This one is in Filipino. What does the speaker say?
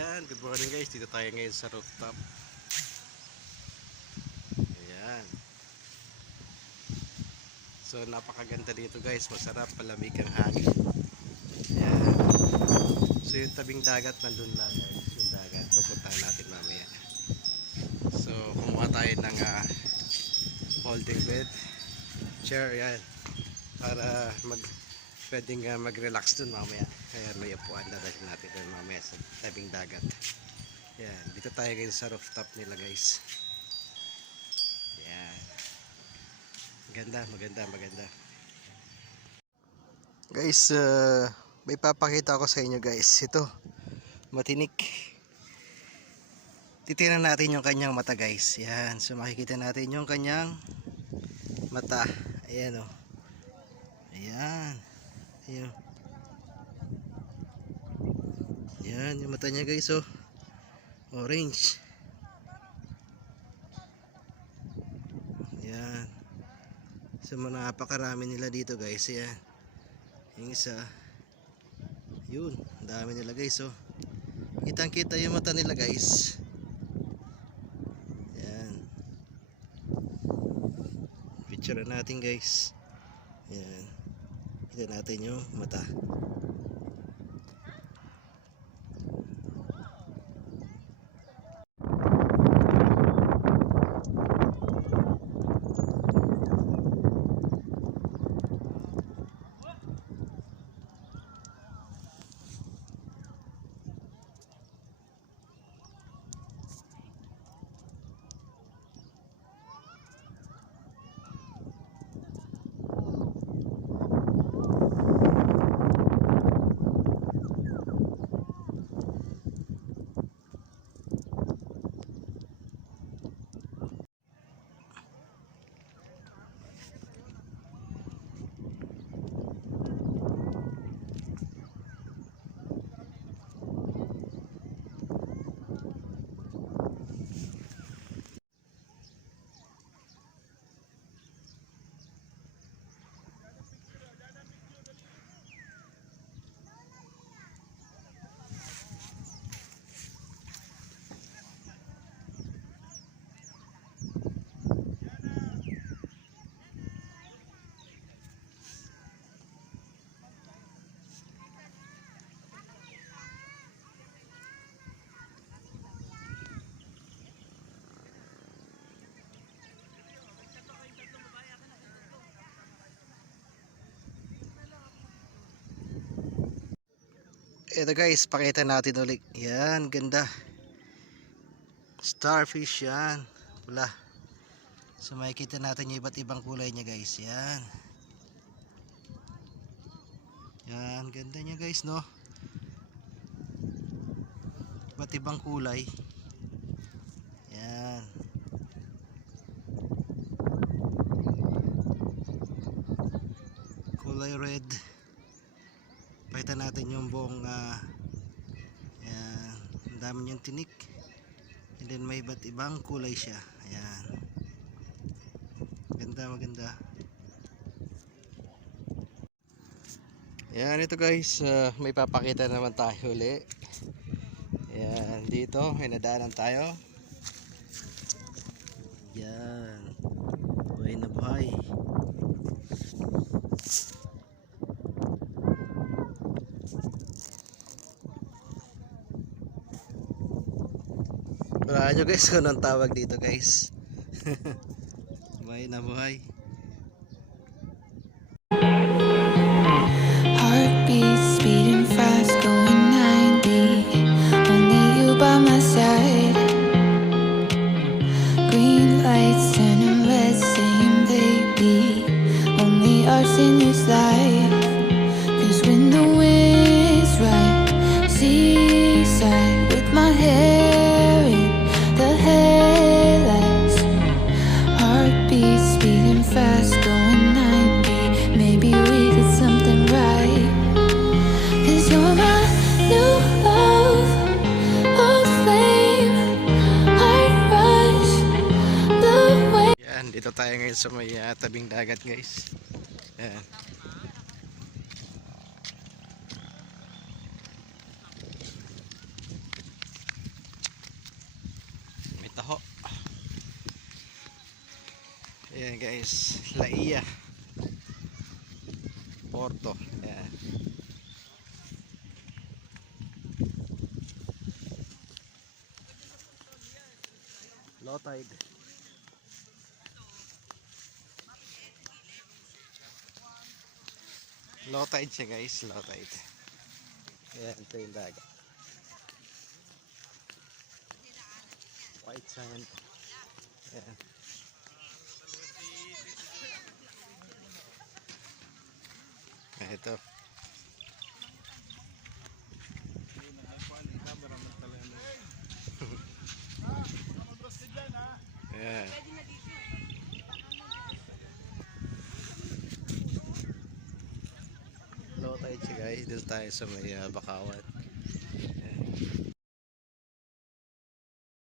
Ayan, good morning guys. Dito tayo ngayon sa rooftop. Ayan. So napakaganda dito guys. Masarap, palamig ang hangin. Ayan. So yung tabing dagat nandun lang guys. Yung dagat, pupuntahan natin mamaya. So kumuha tayo ng folding bed, chair, yan. Para pwedeng mag-relax dun mamaya. Kaya may upuan na dahil natin dun mamaya sa tabing dagat. Yan, dito tayo ngayon sa rooftop nila guys. Yan. Maganda. Guys, may papakita ako sa inyo guys. Ito, matinik. Titingnan natin yung kanyang mata guys. Yan, so makikita natin yung kanyang mata. Ayan o. Ayan. Ayan. Yan, yung mata niya guys oh. Orange. Yan. So napakarami nila dito guys. Yan. Yung isa. Yun, dami nila guys oh. Kitang kita yung mata nila guys. Yan. Picture natin guys. Yan. Kita natin yung mata. Ito guys, pakita natin ulit. Yan, ganda. Starfish yan. Pula. So makikita natin yung iba't ibang kulay niya guys. Yan. Yan, ganda niya guys no. Iba't ibang kulay. Yan. Kulay red. Pakita natin yung buong ayan, ang dami niyang tinik, and then may iba't ibang kulay siya. Ayan, maganda. Ayan, ito guys, may papakita naman tayo uli. Ayan, dito may nadaanan tayo. Ayan, buhay na buhay. Wala nyo guys kung anong tawag dito guys. Buhay na buhay. Heartbeat speeding fast, going 90. Only you by my side. Green lights turning red, saying baby, only ours in this life. 'Cause when the wind's right, seaside with my hair in the headlights. Heartbeat speeding fast, going 90. Maybe we did something right. 'Cause you're my new love, old flame, heart rush, blue wave. Yan, dito tayo ngayon sa may tabing dagat guys. Yan. Ayan guys, Laia Porto. Ayan. Low tide. Low tide siya guys, low tide. Ayan, ito yung dagat. White sand. Ayan. Ito. Ayan. Low tide siya guys. Dito tayo sa may Bakawan.